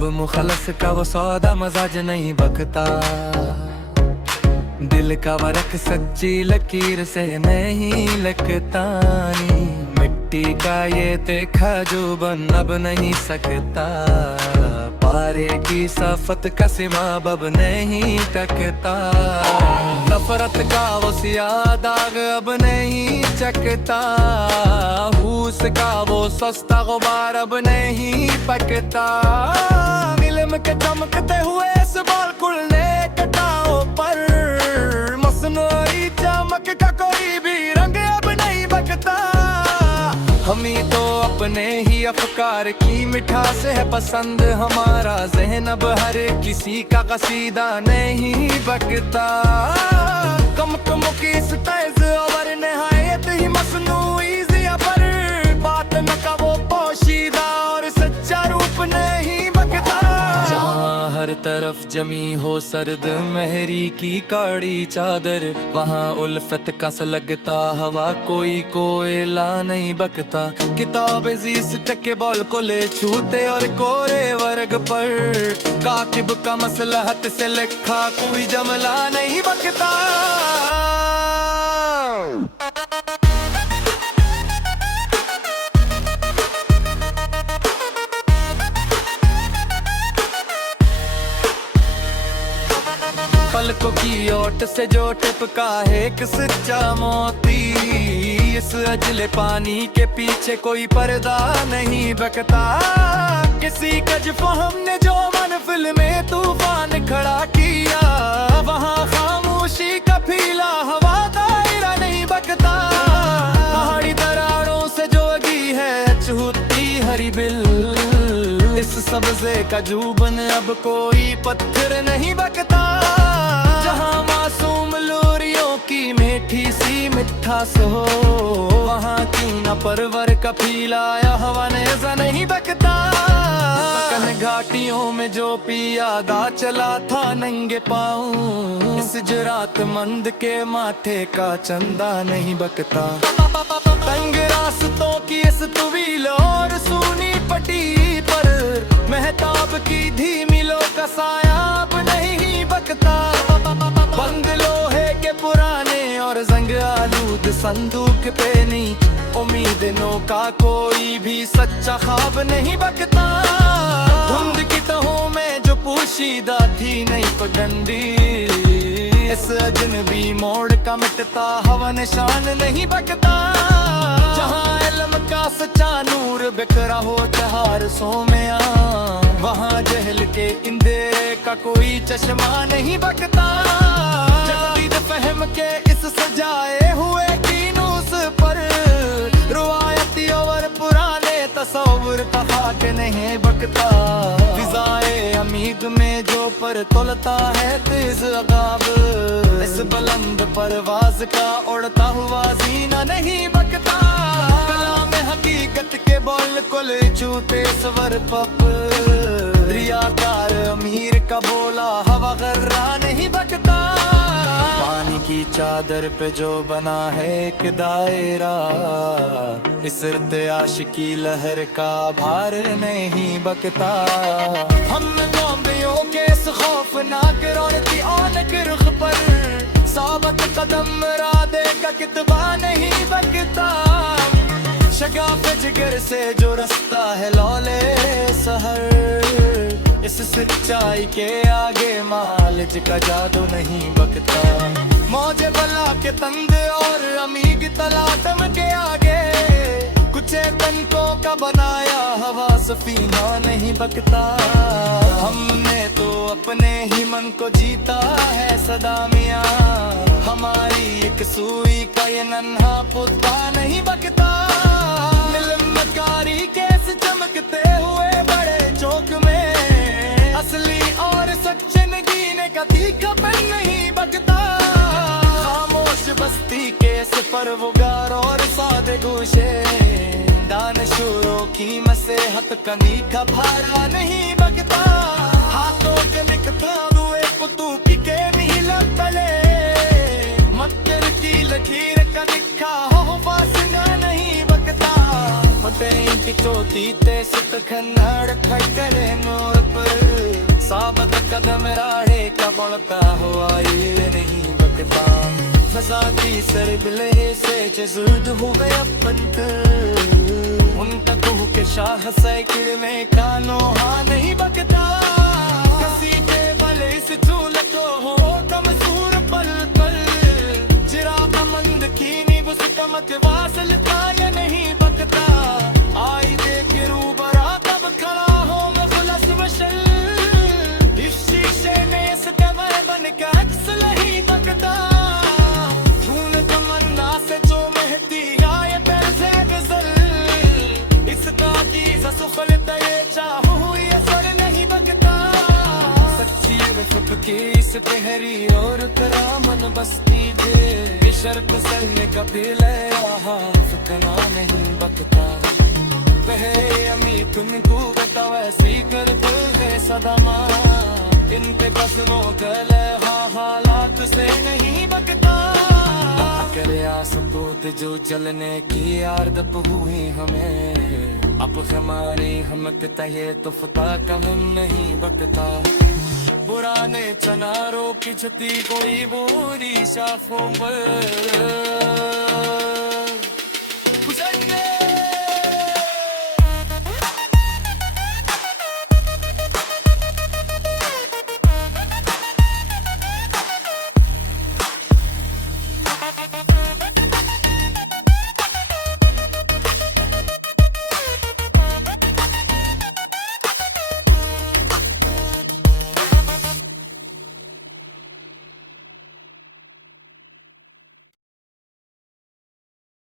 अब मुखलस का वो सौदा मजाज नहीं बकता, दिल का वरक सच्ची लकीर से नहीं लगता नी। मिट्टी का ये देखा जो बन अब नहीं सकता, पारे की सफत का सिमा बब नहीं टकता। नफरत का वो सियाह दाग अब नहीं चकता, फूस का वो सस्ता गुबार अब नहीं पकता। इल्म के चमकते हुए इस बाल खुलने कटाओ पर, मसनूई चमक का कोई भी रंग अब नहीं बकता। हमी तो अपने ही अफकार की मिठास है पसंद, हमारा ज़हन अब हर किसी का कसीदा नहीं बकता। कम की इस तर्ज और नहायत ही मसनूई ज़िया पर, बात न का वो पोशीदा और सच्चा रूप नहीं बकता। जहाँ हर तरफ जमी हो सर्द मेहरी की काड़ी चादर, वहाँ उल्फत का लगता हवा कोई कोयला नहीं बकता। किताब जीस टके बॉल को ले छूते और कोरे वर्ग पर, काकिब का मसलहत से लिखा कोई जमला नहीं बकता। पलकों की ओट से जो टिपका है एक सच्चा मोती, इस अजले पानी के पीछे कोई पर्दा नहीं बकता। किसी कजफ हमने जो महफिल में तूफान खड़ा किया, वहाँ खामोशी का फीला हवा दायरा नहीं बकता। पहाड़ी दरारों से जो अगी है छूती हरी बिल, इस सब्ज़े का जूबन अब कोई पत्थर नहीं बकता। जहाँ मासूम लोरियों की मीठी सी मिठास हो, वहाँ की न परवर का फीलाया हवा नेज़ा नहीं बकता। सकन घाटियों में जो पियादा चला था नंगे पाँव, इस जुरातमंद के माथे का चंदा नहीं बकता। तंग रास्तों की इस तवील और सूनी पटी पर, महताब की धीमी लो का साया अब नहीं बकता। बंद लोहे के पुराने और जंग आलूद संदूक पे नहीं, उम्मीदों का कोई भी सच्चा ख्वाब नहीं बकता। धुंध की तहों में जो पोशीदा थी नहीं तो डंडी, इस अजनबी मोड़ का मिटता हवा निशान नहीं बकता। जहाँ इल्म का सच्चा नूर बिखरा हो चार सौ में, वहाँ जहल के अंधेरे का कोई चश्मा नहीं बकता। जदीद फहम के इस सजाए हुए कीनूस पर, रुवायती और पुराने तस्वुर का खाक नहीं बकता। फिजाए अमीद में जो पर तोलता है तेज अगाब, इस बुलंद परवाज का उड़ता हुआ जीना नहीं बकता। कलाम हकीकत के बोल को ले चूते स्वर पप, रियाकार अमीर का बोला हवा गर्रा नहीं बकता। पानी की चादर पे जो बना है एक दायरा, इस आशिकी लहर का भार नहीं बकता। हम बॉम्बियों के इस खौफनाक रौनकी औनक रुख पर, साबत कदम राधे का कितबा नहीं बकता। शगाफ जिगर से जो रास्ता है लौले सहर, इस सच्चाई के आगे मालिज का जादू नहीं बकता। मौजे बला के तंद और अमीग तलातम के आगे, कुछ तनकों का बनाया हवा सफीना नहीं बकता। हमने तो अपने ही मन को जीता है सदा मियां, हमारी एक सुई का ये नन्हा पुत्ता नहीं बकता। मकारी कैसे चमकते हुए बड़े चौक में, असली और सच्चे नगीने का तीखापन नहीं बकता। खामोश बस्ती के परवगार और सादे गोशे, दानशूरों की मसेहत का मीठा भारा नहीं बकता। हाथों के लिखता हुए कुतु की के नीला तले, मक्कर की लकीर का लिखा हो वासना नहीं बकता। पेंट चोटी ते सुत खन्नाड़ खटरे मोड़ पर साबत कदम राहे का बड़का हुआ ये नहीं बकता फसा की सर बिले से जजुद हुए अपंत उन तक के शाह साइकिल में कानो हाँ नहीं बकता कसी के भले से चूल तो हो कम सूर पल पल जिरा मंद कीनी बुस कमक वासल ये नहीं बकता आई देख रूबरा तब खड़ा हो मैं खुलस बशल इस शीशे में इस कमर बन के अक्स नहीं बकता धूल तमन्ना से जो महती आए पैर से गजल इसका की सफल तय चाहूं ये सर नहीं बकता सच्ची में चुपके इस तेहरी और तेरा मन बसती दे शर्त सरने कभी ले रहा फकना नहीं बकता कहे अमी तुमको बता वैसी कर है सदमा इन पे कसमों गले हालात से नहीं बकता करे आसपोत जो जलने की आर्दप हुई हमें अब हमारी हम ये तो फता कम नहीं बकता पुराने चनारों की छती कोई बोरी शाफों पर